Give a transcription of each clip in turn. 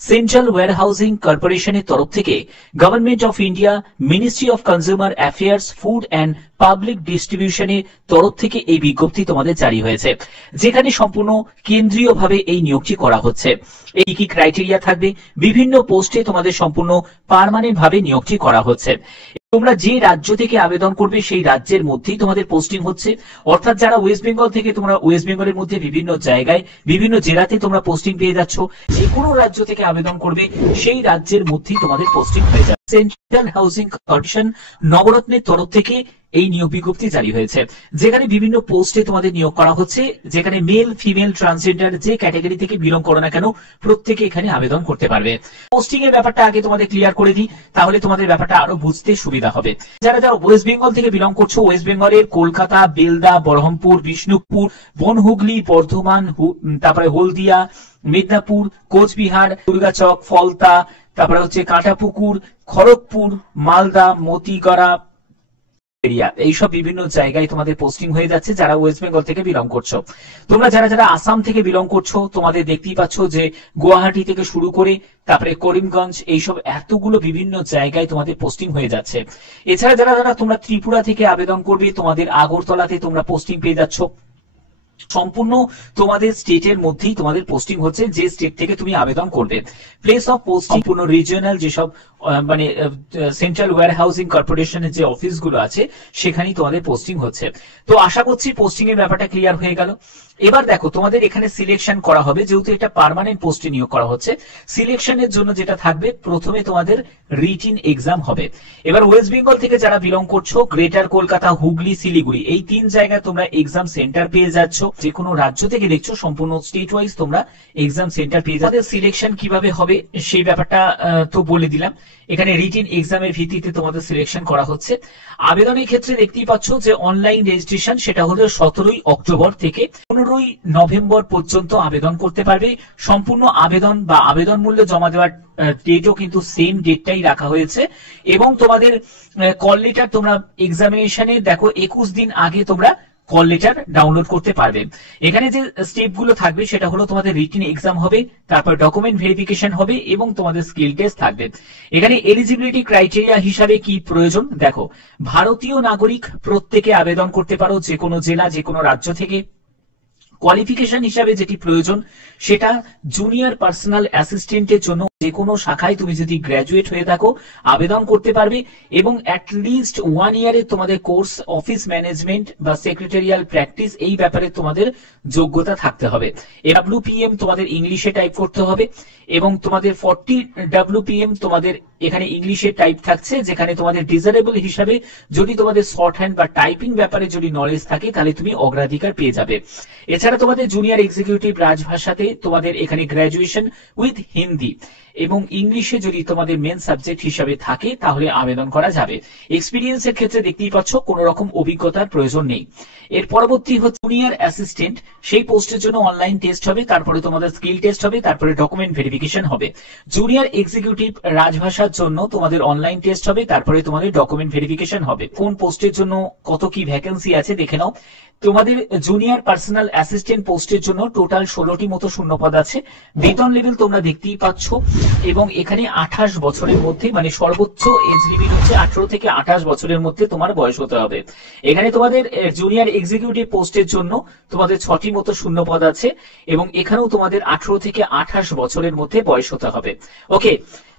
Central warehousing কর্পোরেশনের তরফ থেকে government of India, ministry of consumer affairs, food and public ডিস্ট্রিবিউশনের তরফ থেকে এই বিজ্ঞপ্তি তোমাদের জারি হয়েছে, যেখানে সম্পূর্ণ কেন্দ্রীয়ভাবে এই নিয়োগটি করা হচ্ছে। এই কি ক্রাইটেরিয়া থাকবে, বিভিন্ন পোস্টে তোমাদের সম্পূর্ণ পার্মানেন্ট ভাবে নিয়োগটি করা হচ্ছে। তোমরা যে রাজ্য থেকে আবেদন করবে সেই রাজ্যের মধ্যেই তোমাদের পোস্টিং হচ্ছে, অর্থাৎ যারা ওয়েস্ট বেঙ্গল থেকে তোমরা ওয়েস্ট বেঙ্গলের মধ্যে বিভিন্ন জায়গায় বিভিন্ন জেলাতে তোমরা পোস্টিং পেয়ে যাচ্ছ, যে কোনো রাজ্য থেকে আবেদন করবে সেই রাজ্যের মধ্যেই তোমাদের পোস্টিং হয়ে যাবে। সেন্ট্রাল হাউজিং কর্পোরেশন নবরত্নের তরফ থেকে এই নিয়োগ বিজ্ঞপ্তি জারি হয়েছে, যেখানে বিভিন্ন পোস্টে তোমাদের নিয়োগ করা হচ্ছে, যেখানে মেল, ফিমেল, ট্রান্সজেন্ডার যে ক্যাটাগরি থেকে বিলং করো না কেন প্রত্যেকে এখানে আবেদন করতে পারবে। পোস্টিং এর ব্যাপারটা আগে তোমাদের ক্লিয়ার করে দিই, তাহলে তোমাদের ব্যাপারটা আরো বুঝতে সুবিধা হবে। যারা যারা ওয়েস্ট বেঙ্গল থেকে বিলং করছো, ওয়েস্ট বেঙ্গলের কলকাতা, বেলদা, বহরমপুর, বিষ্ণুপুর, বনহুগলি, বর্ধমান, তারপরে হলদিয়া, মেদিনীপুর, কোচবিহার, দুর্গাচক, ফলতা, তারপরে হচ্ছে কাঁটাপুকুর, খড়গপুর, মালদা, মতিগড়া এরিয়া, এইসব বিভিন্ন জায়গায় তোমাদের পোস্টিং হয়ে যাচ্ছে যারা ওয়েস্ট বেঙ্গল থেকে বিলং করছো। তোমরা যারা যারা আসাম থেকে বিলং করছো, তোমাদের দেখতেই পাচ্ছ যে গুয়াহাটি থেকে শুরু করে তারপরে করিমগঞ্জ, এইসব এতগুলো বিভিন্ন জায়গায় তোমাদের পোস্টিং হয়ে যাচ্ছে। এছাড়া যারা যারা তোমরা ত্রিপুরা থেকে আবেদন করবে, তোমাদের আগরতলাতে তোমরা পোস্টিং পেয়ে যাচ্ছ। সম্পূর্ণ তোমাদের স্টেটের মধ্যেই তোমাদের পোস্টিং হচ্ছে, যে স্টেট থেকে তুমি আবেদন করবে। প্লেস অফ পোস্টিং সম্পূর্ণ রিজিওনাল যেসব মানে সেন্ট্রাল ওয়্যারহাউজিং কর্পোরেশনের যে অফিসগুলো আছে সেখানেই তোমাদের পোস্টিং হচ্ছে। তো আশা করছি পোস্টিং এর ব্যাপারটা ক্লিয়ার হয়ে গেল। এবার দেখো তোমাদের এখানে সিলেকশন করা হবে, যেহেতু এটা পার্মানেন্ট পোস্টে নিয়োগ করা হচ্ছে। সিলেকশনের জন্য যেটা থাকবে, প্রথমে তোমাদের রিটিন এক্সাম হবে। এবার ওয়েস্ট বেঙ্গল থেকে যারা বিলং করছো, গ্রেটার কলকাতা, হুগলি, শিলিগুড়ি, এই 3 জায়গায় তোমরা এক্সাম সেন্টার পেয়ে যাচ্ছ। যে কোনো রাজ্য থেকে দেখছো, সম্পূর্ণ স্টেট ওয়াইজ তোমরা এক্সাম সেন্টার পেয়ে যাচ্ছ। সিলেকশন কিভাবে হবে সেই ব্যাপারটা তো বলে দিলাম। এখানে রিটিন এক্সামের ভিত্তিতে তোমাদের সিলেকশন করা হচ্ছে। আবেদনের ক্ষেত্রে দেখতেই পাচ্ছ যে অনলাইন রেজিস্ট্রেশন সেটা হলো 17ই অক্টোবর থেকে 15ই নভেম্বর পর্যন্ত আবেদন করতে পারবে। সম্পূর্ণ আবেদন বা আবেদন মূল্য জমা দেওয়ার ডেটও কিন্তু সেম ডেটটাই রাখা হয়েছে। এবং তোমাদের কল লেটার তোমরা এক্সামিনেশনে দেখো 21 দিন আগে তোমরা কল লেটার ডাউনলোড করতে পারবে। এখানে যে স্টেপ গুলো থাকবে সেটা হলো তোমাদের রিটিন এক্সাম হবে, তারপর ডকুমেন্ট ভেরিফিকেশন হবে এবং তোমাদের স্কিল টেস্ট থাকবে। এখানে এলিজিবিলিটি ক্রাইটেরিয়া হিসাবে কি প্রয়োজন দেখো, ভারতীয় নাগরিক প্রত্যেকে আবেদন করতে পারো, যে কোনো জেলা, যে কোনো রাজ্য থেকে। কোয়ালিফিকেশন হিসাবে যেটি প্রয়োজন সেটা জুনিয়র পার্সোনাল অ্যাসিস্ট্যান্টের জন্য যে কোনো শাখায় তুমি যদি গ্র্যাজুয়েট হয়ে থাকো আবেদন করতে পারবে, এবং অ্যাটলিস্ট 1 ইয়ারের তোমাদের কোর্স অফিস ম্যানেজমেন্ট বা সেক্রেটারিয়াল প্র্যাকটিস এই ব্যাপারে তোমাদের যোগ্যতা থাকতে হবে। WPM তোমাদের ইংলিশে টাইপ করতে হবে, এবং তোমাদের 40 WPM তোমাদের এখানে ইংলিশে টাইপ থাকছে, যেখানে তোমাদের ডিজারেবল হিসাবে যদি তোমাদের শর্ট হ্যান্ড বা টাইপিং ব্যাপারে যদি নলেজ থাকে তাহলে তুমি অগ্রাধিকার পেয়ে যাবে। এছাড়া তোমাদের জুনিয়র এক্সিকিউটিভ রাজভাষাতে তোমাদের এখানে গ্র্যাজুয়েশন উইথ হিন্দি এবং ইংলিশে যদি তোমাদের মেন সাবজেক্ট হিসাবে থাকে তাহলে আবেদন করা যাবে। এক্সপিরিয়েন্সের ক্ষেত্রে দেখতেই পাচ্ছ কোনো রকম অভিজ্ঞতার প্রয়োজন নেই। এর পরবর্তী হচ্ছে জুনিয়র অ্যাসিস্ট্যান্ট, সেই পোস্টের জন্য অনলাইন টেস্ট হবে, তারপরে তোমাদের স্কিল টেস্ট হবে, তারপরে ডকুমেন্ট ভেরিফিকেশন হবে। জুনিয়র এক্সিকিউটিভ রাজভাষার জন্য তোমাদের অনলাইন টেস্ট হবে, তারপরে তোমাদের ডকুমেন্ট ভেরিফিকেশন হবে। কোন পোস্টের জন্য কত কি ভ্যাকেন্সি আছে দেখে নাও। তোমাদের জুনিয়র পার্সোনাল অ্যাসিস্ট্যান্ট পোস্টের জন্য টোটাল 16টি মতো শূন্যপদ আছে। বেতন লেভেল তোমরা দেখতেই পাচ্ছ, এবং এখানে 28 বছরের মধ্যে, মানে সর্বোচ্চ এজ লিমিট হচ্ছে 18 থেকে 28 বছরের মধ্যে তোমার বয়স হতে হবে। এখানে তোমাদের জুনিয়র এক্সিকিউটিভ পোস্টের জন্য তোমাদের 6টি মতো শূন্যপদ আছে, এবং এখানেও তোমাদের 18 থেকে 28 বছরের মধ্যে বয়স হতে হবে। ওকে,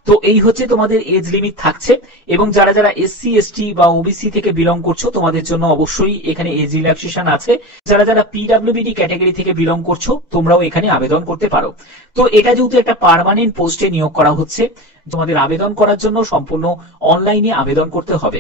তো এই হচ্ছে তোমাদের এজ লিমিট থাকছে। এবং যারা যারা SC ST বা OBC থেকে বিলং করছো তোমাদের জন্য অবশ্যই এখানে এজ রিল্যাক্সেশন আছে। যারা যারা PWD ক্যাটাগরি থেকে বিলং করছো তোমরাও এখানে আবেদন করতে পারো। তো এটা যেহেতু একটা পার্মানেন্ট পোস্টে নিয়োগ করা হচ্ছে, তোমাদের আবেদন করার জন্য সম্পূর্ণ অনলাইনে আবেদন করতে হবে।